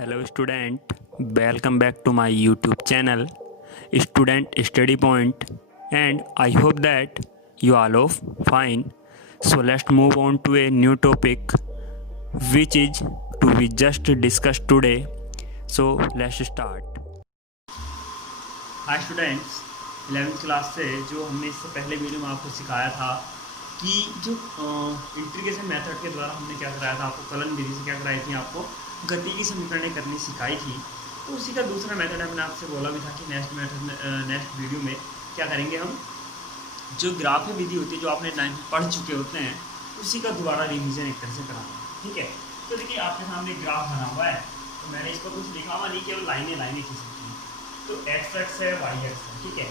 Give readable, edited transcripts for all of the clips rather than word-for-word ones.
Hello student, welcome back to my YouTube channel Student Study Point, and I hope that you all are fine. So let's move on to a new topic which is to be just discussed today. So let's start. Hi students, 11th class से जो हमने इससे पहले video में आपको सिखाया था कि जो इंटीग्रेशन मेथड के द्वारा हमने क्या कराया था, आपको कलन विधि से क्या कराई थी, आपको गति की समीकरणें करनी सिखाई थी। तो उसी का दूसरा मेथड हमने आपसे बोला भी था कि नेक्स्ट वीडियो में क्या करेंगे, हम जो ग्राफ विधि होती है जो आपने 9 पढ़ चुके होते हैं उसी का दोबारा रिवीजन एक तरह से कराना। ठीक है, तो देखिए आपके सामने ग्राफ बना हुआ है, तो मैंने इसको कुछ लिखा हुआ नहीं, केवल लाइनें खींची थी। तो एक्स एक्स है, वाई एक्स है। ठीक है,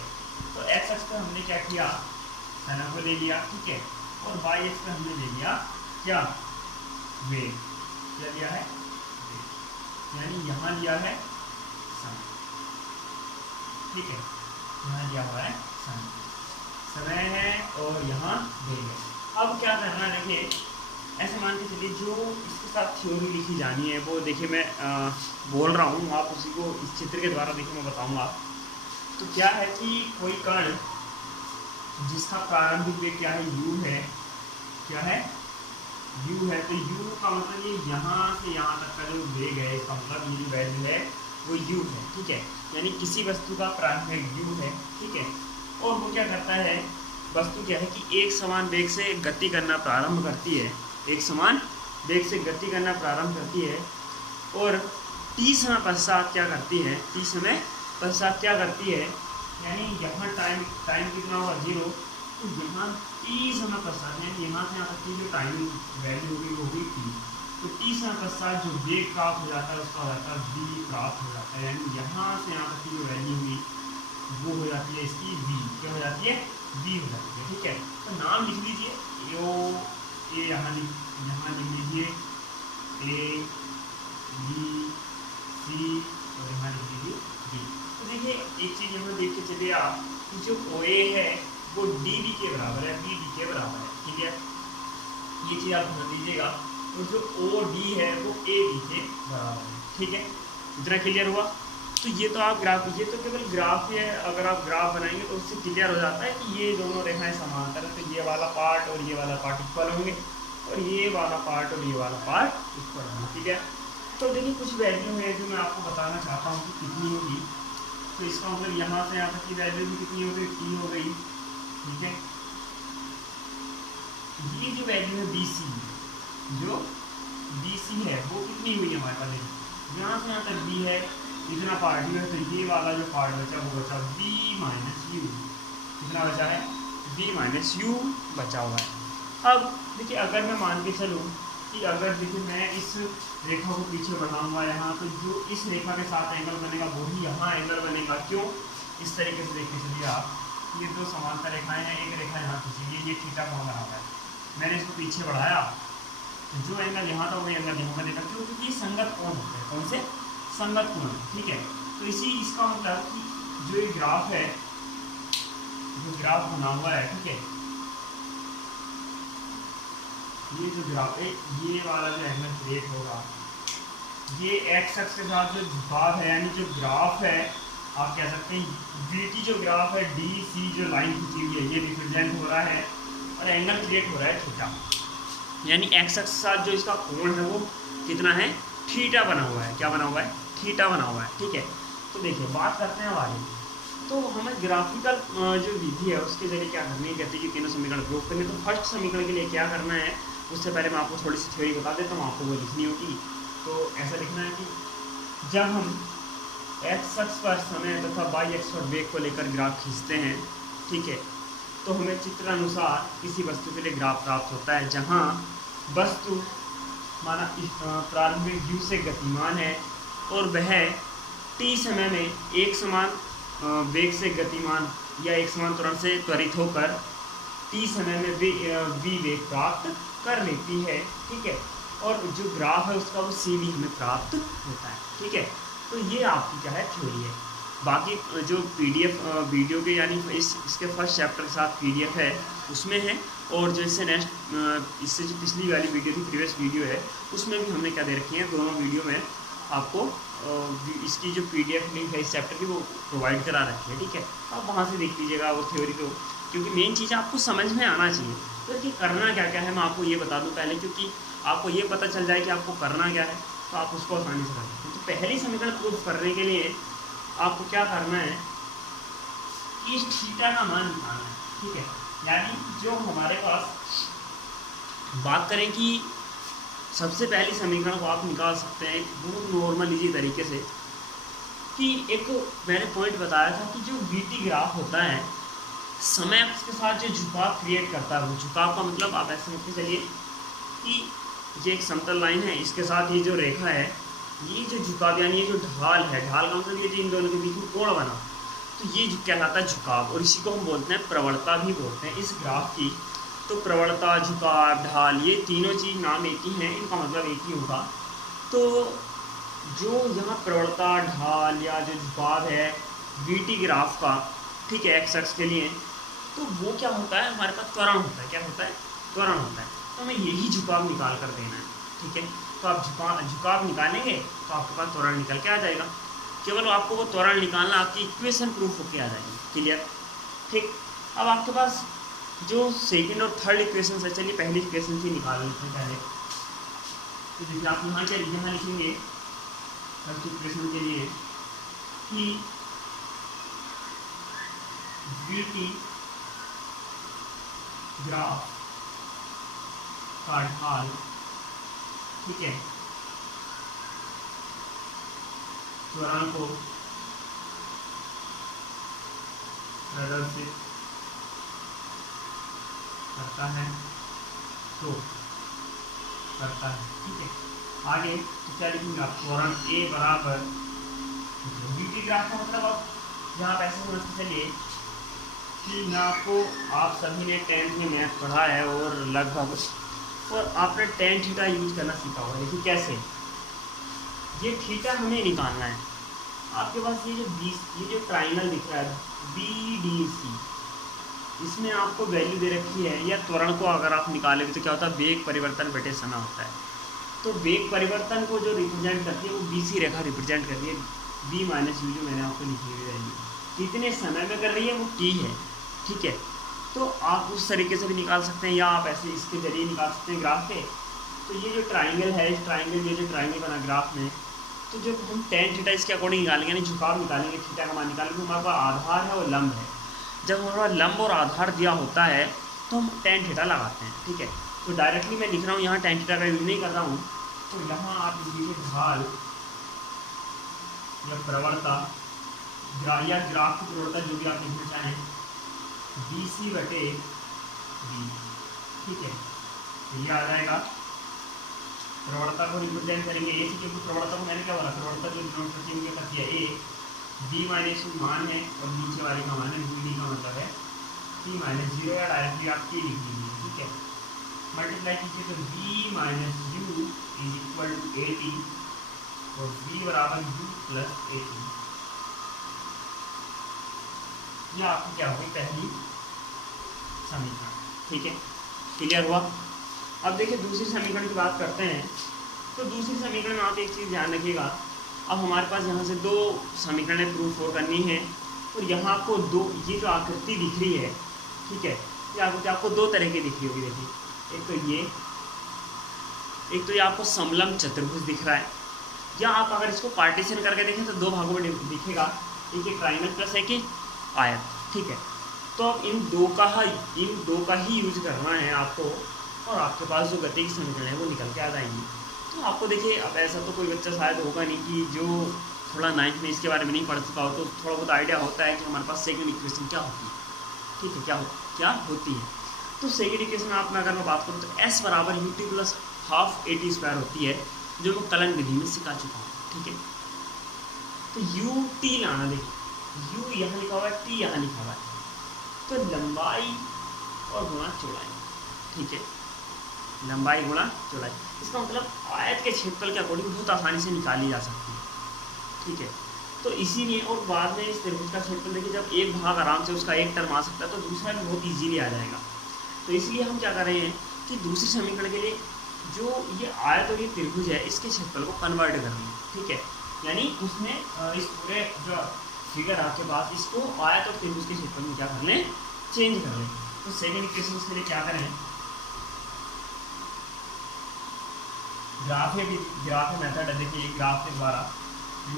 तो एक्स एक्स पर हमने क्या किया, समय को ले लिया। ठीक है, और वाई एक्स पर हमने ले लिया क्या, वेग। क्या लिया है, यानी यहाँ लिया है समय। ठीक है, यहाँ लिया हुआ है समय है और यहाँ वेग है। अब क्या करना है, देखिए ऐसे मान के चलिए जो इसके साथ थ्योरी लिखी जानी है वो देखिए मैं बोल रहा हूँ, आप उसी को इस चित्र के द्वारा देखिए मैं बताऊँगा। तो क्या है कि कोई कण जिसका प्रारंभिक वेग क्या है, u है। क्या है, u है। तो u का मतलब ये यहाँ से यहाँ तक का जो वेग है, इसका मतलब ये जो वैल्यू है वो u है। ठीक है, यानी किसी वस्तु का प्रारंभिक वेग u है। ठीक है, और वो क्या करता है, वस्तु क्या है कि एक समान वेग से गति करना प्रारंभ करती है, एक समान वेग से गति करना प्रारंभ करती है, और t समय पश्चात क्या करती है, t समय पश्चात क्या करती है, यानी यहाँ टाइम कितना होगा, 0। तो यहाँ t समय पश्चात यानी यहाँ से यहाँ तक की जो टाइम वैल्यू होगी वो होगी t। तो t समय पश्चात जो वेग प्राप्त हो जाता है उसका हो जाता है v प्राप्त हो जाता है, यानी यहाँ से यहाँ तक की जो वैल्यू हुई वो हो जाती है इसकी v। क्या हो जाती है, v हो जाती है। ठीक है, तो नाम लिख लीजिए, ये यहाँ लिख लीजिए a b c और यहाँ लिख लीजिए d। तो देखिए एक चीज़ यहाँ देख के चलिए आप कि जो OA है वो DB के बराबर है, BD के बराबर है। ठीक है, ये चीज़ आप समझ लीजिएगा। और जो OD है वो AB के बराबर है। ठीक है, इतना क्लियर हुआ। तो ये तो आप ग्राफ, ये तो केवल ग्राफ है, अगर आप ग्राफ बनाएंगे तो उससे क्लियर हो जाता है कि ये दोनों रेखाएं समांतर है। तो ये वाला पार्ट और ये वाला पार्ट इक्वल होंगे, और ये वाला पार्ट और ये वाला पार्ट इक्वल होंगे। ठीक है, तो देखिए कुछ वैल्यू है जो मैं आपको बताना चाहता हूँ कि कितनी होगी। तो इसका मतलब यहाँ से यहाँ तक की वैल्यू भी कितनी हो गई, t हो गई। ठीक है, ये जो वैल्यू है BC, जो BC है वो कितनी हुई हमारे पास, यहाँ से यहाँ तक b है, इतना पार्ट है। तो ये वाला जो पार्ट बचा वो बचा v माइनस u। कितना बचा है, v माइनस u बचा हुआ है। अब देखिए अगर मैं मान के चलूँ कि अगर देखिए मैं इस रेखा को पीछे बढ़ाऊंगा यहाँ, तो जो इस रेखा के साथ एंगल बनेगा वही यहाँ एंगल बनेगा। क्यों, इस तरीके से देखिए चलिए आप, ये दो समांतर रेखाएं हैं, एक रेखा यहाँ खींची, ये थीटा कोण बना हुआ है। मैंने इसको पीछे बढ़ाया, जो एंगल यहाँ था वही एंगल यहाँ बनेगा। क्यों, क्योंकि ये संगत कोण होते हैं। कौन से, संगत कोण। ठीक है, तो इसका मतलब कि जो ये ग्राफ है, जो ग्राफ बना हुआ है, ठीक है, ये जो ग्राफ है, ये वाला जो एंगल क्रिएट होगा, ये एक्स एक्स के साथ जो झुकाव है, यानी जो ग्राफ है आप कह सकते हैं VT जो ग्राफ है, DC जो लाइन खींची हुई है ये रिप्रेजेंट हो रहा है, और एंगल क्रिएट हो रहा है थीटा। यानी एक्स एक्स के साथ जो इसका कोण है वो कितना है, थीटा बना हुआ है। क्या बना हुआ है, थीटा बना हुआ है। ठीक है, तो देखिए बात करते हैं आगे। तो हमें ग्राफिकल जो विधि है उसके जरिए क्या करनी है, गति के तीनों समीकरण प्रूव करने। तो फर्स्ट समीकरण के लिए क्या करना है, उससे पहले मैं आपको थोड़ी सी थ्योरी बता देता हूँ, आपको वो लिखनी होगी। तो ऐसा लिखना है कि जब हम एक्स अक्ष पर समय तथा वाई अक्ष पर वेग को लेकर ग्राफ खींचते हैं, ठीक है, तो हमें चित्रानुसार किसी वस्तु के लिए ग्राफ प्राप्त होता है जहाँ वस्तु माना प्रारंभिक u से गतिमान है और वह t समय में एक समान वेग से गतिमान या एक समान त्वरण से त्वरित होकर t समय में v वेग प्राप्त कर लेती है। ठीक है, और जो ग्राफ है उसका वो CV हमें प्राप्त होता है। ठीक है, तो ये आपकी क्या है, थ्योरी है। बाकी जो PDF वीडियो के यानी इसके फर्स्ट चैप्टर के साथ PDF है उसमें है, और जो इससे जो पिछली वाली वीडियो थी, प्रीवियस वीडियो है, उसमें भी हमने क्या दे रखी है, दोनों वीडियो में आपको इसकी जो PDF लिंक है इस चैप्टर की वो प्रोवाइड करा रखी है, ठीक है। तो आप वहाँ से देख लीजिएगा वो थ्योरी को, क्योंकि मेन चीज़ आपको समझ में आना चाहिए। तो देखिए करना क्या क्या है मैं आपको ये बता दूँ पहले, क्योंकि आपको ये पता चल जाए कि आपको करना क्या है तो आप उसको आसानी से कर सकते हैं। तो पहली समीकरण प्रूफ करने के लिए आपको क्या करना है, इस थीटा का मान निकालना है, ठीक है। यानी जो हमारे पास बात करें कि सबसे पहली समीकरण को आप निकाल सकते हैं बहुत नॉर्मल इजी तरीके से, कि एक मैंने पॉइंट बताया था कि जो VT ग्राफ होता है समय अक्ष के साथ जो झुकाव क्रिएट करता है, वो झुकाव का मतलब आप ऐसे समझते चलिए कि ये एक समतल लाइन है, इसके साथ ये जो रेखा है, ये जो झुकाव यानी ये जो ढाल है, ढाल का मतलब ये जो इन दोनों के बीच में कोण बना, तो ये कहलाता है झुकाव, और इसी को हम बोलते हैं प्रवणता भी बोलते हैं इस ग्राफ की। तो प्रवणता, झुकाव, ढाल, ये तीनों चीज़ नाम एक ही हैं, इनका मतलब एक ही होगा। तो जो यहाँ प्रवणता, ढाल या जो झुकाव है VT ग्राफ का, ठीक है, एक्स अक्ष के लिए, तो वो क्या होता है, हमारे पास त्वरण होता है। क्या होता है? त्वरण होता है। तो हमें यही झुकाव निकाल कर देना है, ठीक है। तो आप झुकाव निकालेंगे तो आपके पास त्वरण निकल के आ जाएगा। केवल आपको वो त्वरण निकालना, आपकी इक्वेशन प्रूफ होके आ जाएगी। क्लियर? ठीक। अब आपके पास जो सेकंड और थर्ड इक्वेशन है, चलिए पहली इक्वेशन से निकाल लेते हैं पहले। तो देखिए आप यहाँ लिखेंगे फर्स्ट इक्वेशन के लिए कि VT ग्राफ का ढाल, ठीक है, त्वरण को प्रदर्शित करता है, तो करता है, ठीक है। आगे तो क्या लिखेंगे आप, त्वरण A बराबर VT ग्राफ का मतलब आप यहाँ आप ऐसे समझ के चलिए कि मैं आपको, आप सभी ने 10th में मैथ पढ़ा है और लगभग, और आपने tan थीटा यूज करना सीखा होगा। देखिए कैसे, ये थीटा हमें निकालना है। आपके पास ये जो ट्राइंगल दिख रहा है BDC, इसमें आपको वैल्यू दे रखी है, या त्वरण को अगर आप निकालेंगे तो क्या होता है, वेग परिवर्तन बटे समय होता है। तो वेग परिवर्तन को जो रिप्रेजेंट करती है वो BC रेखा रिप्रेजेंट कर रही है, B माइनस यू जो मैंने आपको लिखी हुई वैल्यू कितने समय में कर रही है वो T है, ठीक है। तो आप उस तरीके से भी निकाल सकते हैं, या आप ऐसे इसके जरिए निकाल सकते हैं ग्राफ के। तो ये जो ट्राइंगल है, इस ट्राइंगल, ये जो ट्राइंगल बना ग्राफ में, तो जब हम tan थीटा इसके अकॉर्डिंग निकालेंगे, यानी झुकाव निकालेंगे, थीटा का मान निकालेंगे, हमारे पास आधार है और लंब है। जब हमारा लंब और आधार दिया होता है तो हम tan थीटा लगाते हैं, ठीक है। तो डायरेक्टली मैं लिख रहा हूँ, यहाँ tan थीटा का यूज नहीं कर रहा हूँ। तो यहाँ आप लिखिए ढाल या प्रवणता, या ग्राफ की प्रवणता, जो भी आप लिखना चाहें, BC बटे B, ठीक है। ये आ जाएगा, प्रवणता को रिप्रेजेंट करेंगे A से, क्योंकि प्रवणता को मैंने क्या बोला, प्रवणता जो डिनोट करती है करती है A, B माइनस मान है और नीचे वाले का मान है, BD का मतलब है T माइनस 0, या डायरेक्टली आप T लिख लीजिए, ठीक है। मल्टीप्लाई कीजिए तो B minus U is equal to AT, और B बराबर U प्लस AT। यह आपको क्या होगी, पहली समीकरण, ठीक है। क्लियर हुआ? अब देखिए दूसरी समीकरण की बात करते हैं। तो दूसरी समीकरण में आप एक चीज़ ध्यान रखिएगा, अब हमारे पास यहाँ से दो समीकरणें प्रूफ और करनी है, और यहाँ आपको दो, ये जो आकृति दिख रही है, ठीक है, ये आकृति आपको दो तरह की दिख रही होगी। देखिए एक तो ये आपको समलंब चतुर्भुज दिख रहा है, या आप अगर इसको पार्टीशन करके देखें तो दो भागों में दिखेगा, एक ट्राइंगल प्लस एक आयत, ठीक है। तो अब इन दो का ही यूज करना है आपको, और आपके पास जो गति की समीकरण है वो निकल के आ जाएंगी। तो आपको देखिए, अब ऐसा तो कोई बच्चा शायद होगा नहीं कि जो थोड़ा 9th में इसके बारे में नहीं पढ़ चुका हो, तो थोड़ा बहुत आइडिया होता है कि हमारे पास सेकंड इक्वेशन क्या होती है, ठीक है, क्या होती है। तो सेकंड इक्वेशन आप में अगर मैं बात करूँ तो S बराबर UT plus half AT square होती है, जो मैं कलन विधि में सिखा चुका हूँ, ठीक है। तो UT लाना, देखिए U यहाँ लिखा हुआ है, T यहाँ लिखा हुआ है, तो लंबाई और गुणा चौड़ाई, ठीक है, लंबाई गुणा चौड़ाई। इसका मतलब आयत के क्षेत्रफल के अकॉर्डिंग बहुत आसानी से निकाली जा सकती है, ठीक है। तो इसीलिए, और बाद में इस त्रिभुज का क्षेत्रफल देखिए, जब एक भाग आराम से उसका एक टर्म आ सकता है तो दूसरा भी बहुत इजीली आ जाएगा। तो इसलिए हम क्या कर रहे हैं कि दूसरे समीकरण के लिए जो ये आयत और ये त्रिभुज है इसके क्षेत्रफल को कन्वर्ट कर लें, ठीक है। यानी उसमें इस पूरे जो फिगर आपके पास इसको आयत और त्रिभुज के क्षेत्रफल में क्या कर लें, चेंज कर लें। तो सेकेंड इक्वेशन के लिए क्या करें, ग्राफ या मेथड है, देखिए ग्राफ के द्वारा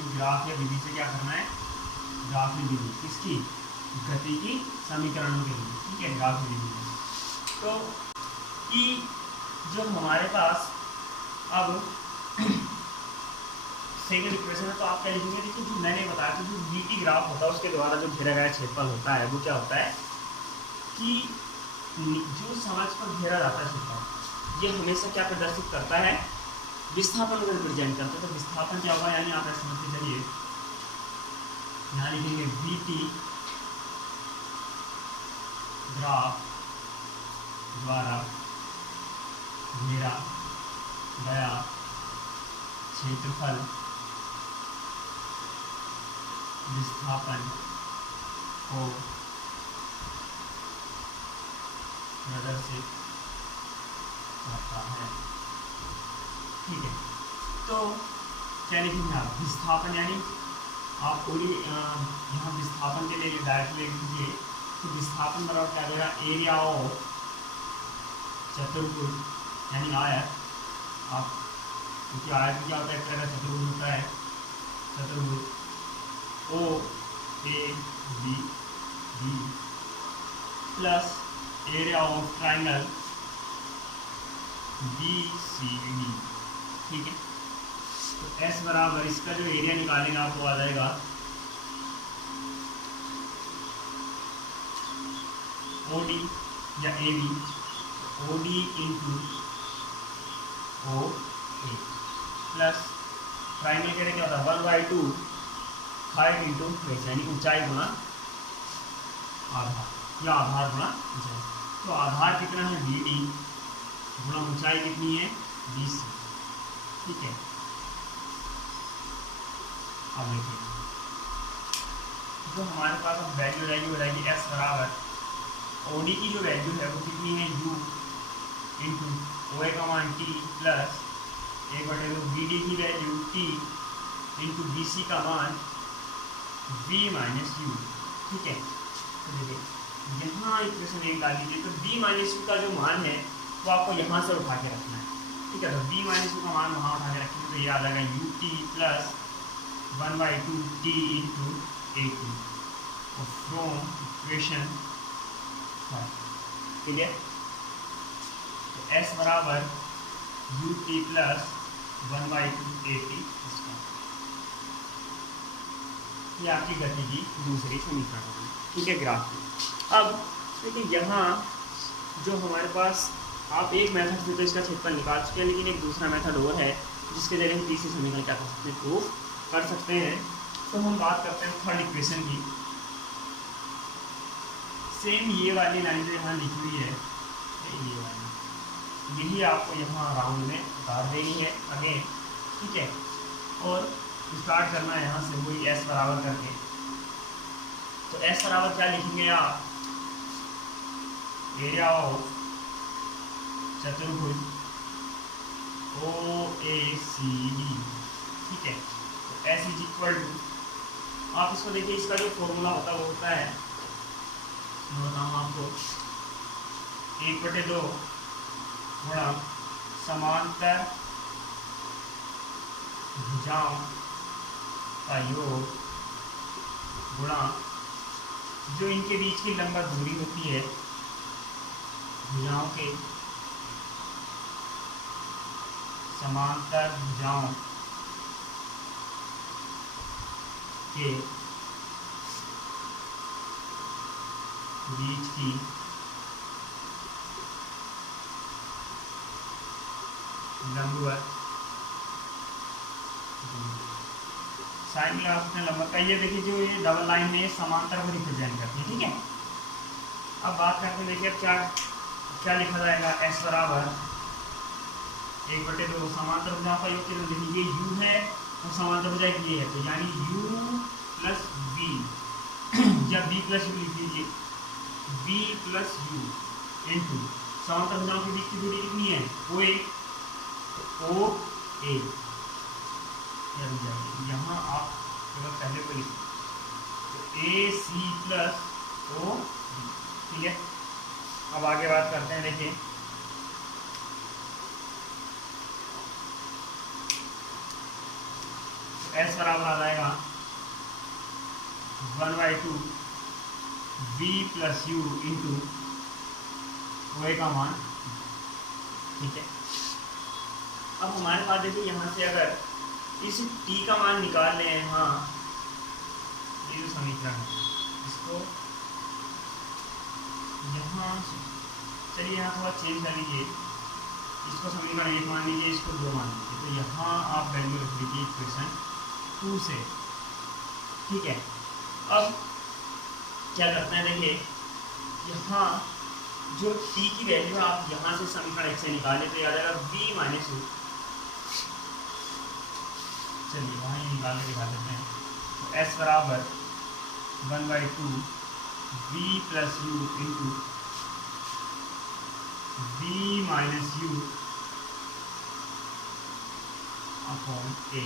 ग्राफ या विधि से क्या करना है, ग्राफ या विधि किसकी, गति की समीकरणों के लिए, ठीक है, ग्राफ या विधि। तो कि जो हमारे पास अब सेकेंड इक्वेशन है, तो आप क्या लिखेंगे, देखिए जो मैंने बताया था, जो वीटी ग्राफ होता है उसके द्वारा जो घेरा गया क्षेत्रफल होता है वो क्या होता है कि जो समाज पर घेरा जाता है क्षेत्रफल, ये हमेशा क्या प्रदर्शित करता है, विस्थापन को रिप्रेजेंट करता है। तो विस्थापन क्या होगा, यानी आप ऐसे समझ के चलिए, यहाँ लिखेंगे वीटी ग्राफ द्वारा घेरा गया क्षेत्रफल विस्थापन को प्रदर्शित करता है, ठीक है। तो क्या लिखेंगे आप, विस्थापन, यानी आप पूरी यहाँ विस्थापन के लिए डायरेक्ट लिख लीजिए, तो विस्थापन बराबर क्या होगा, एरिया ऑफ चतुर्भुज, यानी आयत, आप क्योंकि आयत क्या होता है, एक तरह का चतुर्भुज होता है, चतुर्भुज O A B D plus area of triangle B C D, ठीक है। तो एस बराबर इसका जो एरिया निकालेंगे आपको आ जाएगा ओ डी या A B, O D into O A plus triangle के लिए क्या होता है 1/2 हाइट इंटू बेस, यानी ऊंचाई गुणा आधार या आधार गुणा ऊंचाई। तो आधार कितना है बी डी गुणा ऊंचाई कितनी है बी सी, ठीक है। अब देखिए जो हमारे पास अब वैल्यू रहेगी वो रहेगी एस बराबर ओ डी की जो वैल्यू है वो कितनी है यू इंटू ओ ए का मान टी प्लस 1/2 बी डी की value t into B C का मान v माइनस यू, ठीक है। तो देखिए यहाँ इक्वेशन एक डाल लीजिए, तो v माइनस यू का जो मान है वो आपको यहाँ से उठा के रखना है, ठीक है। तो v माइनस यू का मान वहाँ उठा के रखेंगे, तो ये आ जाएगा u t plus 1/2 t into a two from equation, ठीक है। तो s बराबर u t plus 1/2 a t, ये आपकी गति की दूसरी समीकरण होगी, ठीक है, ग्राफ में। अब देखिए यहाँ जो हमारे पास आप एक मेथड से तो इसका क्षेत्रफल निकाल चुके हैं, लेकिन एक दूसरा मेथड और है जिसके जरिए हम तीसरी समीकरण क्या कर सकते हैं, प्रूफ कर सकते हैं। तो हम बात करते हैं थर्ड इक्वेशन की। सेम ये वाली लाइन जो यहाँ लिखी हुई है, ये वाली, यही आपको यहाँ राउंड में उतार देनी है अगेन, ठीक है। और स्टार्ट करना है यहाँ से वही एस बराबर करके। तो एस बराबर क्या लिखेंगे आप, एरिया ऑफ चतुर्भुज ओ ए सी डी, ठीक है। तो एस इज इक्वल टू, आप इसको देखिए, इसका जो फॉर्मूला होता है वो होता है, मैं बताऊँ आपको, 1/2 गुणा समांतर भुजाओं का योग गुणा जो इनके बीच की लंबा दूरी होती है, भुजाओं के समांतर भुजाओं के बीच की लंबवत साइन लगा सकते हैं लंबवत का। ये देखिए जो ये डबल लाइन में समांतर को रिप्रेजेंट करती है, ठीक है। अब बात करते हैं, देखिए अब क्या लिखा जाएगा, एस बराबर 1/2 समांतर भुजाओं का योग कितना, देखिए ये u है और समांतर भुजा ये है, तो यानी u प्लस v या v प्लस यू लिख लीजिए, v प्लस यू इंटू समांतर भुजाओं के बीच की दूरी कितनी है, वो एक, तो ओ ए यहाँ आप अगर पहले को लिखो तो ए सी प्लस ओ बी, ठीक है। अब आगे बात करते हैं, देखिए एस बराबर आ जाएगा 1/2 v plus u into O A का मान, ठीक है। अब हमारे पास देखिए यहाँ से अगर इस t का मान निकाल लें, यहाँ ये जो समीकरण है इसको यहाँ चलिए यहाँ थोड़ा चेंज कर लीजिए, इसको समीकरण 1 मान लीजिए, इसको 2 मान लीजिए, तो यहाँ आप वैल्यू रख लीजिए इक्वेशन 2 से, ठीक है। अब क्या करते हैं, देखिए यहाँ जो t की वैल्यू है आप यहाँ से समीकरण 1 से निकालें तो याद आएगा v माइनस यू, चलिए वहाँ ही निकाल के दिखा देते हैं। तो s बराबर 1/2 v plus u into v minus u upon a,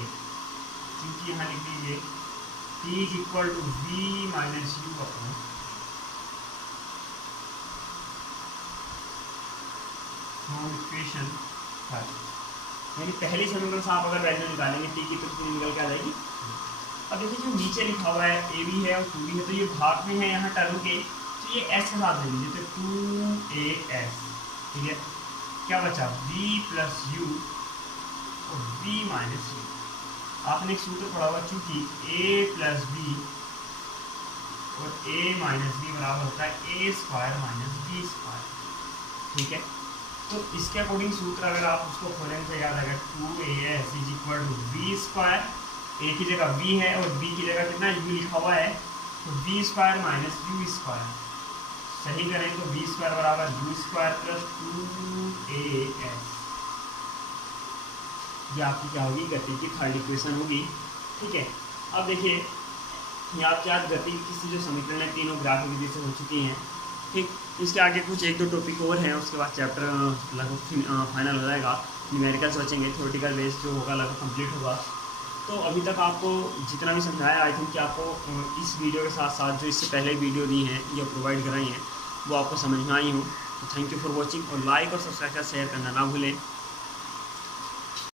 क्योंकि यहाँ लिख लीजिए t is equal to v minus u upon equation 5, यानी पहली समीकरण से आप अगर वैल्यू निकालेंगे t की तो निकल के आ जाएगी। अब देखिए जो नीचे लिखा हुआ है ए बी है और 2b है, तो ये भाग में है यहाँ टर्म के, तो ये s के साथ ले लीजिए तो 2as, ठीक है। क्या बचा v प्लस यू और v माइनस यू, आपने एक सूत्र पढ़ा हुआ, चूंकि a प्लस b और a माइनस b बराबर होता है a square minus b square, ठीक है। तो इसके अकॉर्डिंग सूत्र अगर आप उसको खोलेंगे तो याद आएगा 2as is equal to v square, a की जगह v है और b की जगह कितना u लिखा हुआ है, तो v square minus u square, सही करें तो v स्क्वायर बराबर u स्क्वायर प्लस 2as, ये आपकी क्या होगी, गति की थर्ड इक्वेशन होगी, ठीक है। अब देखिए यहाँ आपके आज गति की जो समीकरण है तीनों ग्राफिक विधि से हो चुकी हैं, ठीक। इसके आगे कुछ 1-2 टॉपिक और हैं, उसके बाद चैप्टर लगभग फाइनल हो जाएगा, न्यूमेरिकल्स बचेंगे, थ्योरेटिकल बेस जो होगा लगभग कंप्लीट होगा। तो अभी तक आपको जितना भी समझाया, आई थिंक कि आपको इस वीडियो के साथ साथ जो इससे पहले वीडियो दी हैं या प्रोवाइड कराई हैं वो आपको समझ में आई हूँ। तो थैंक यू फॉर वॉचिंग, और लाइक और सब्सक्राइब शेयर करना ना भूलें।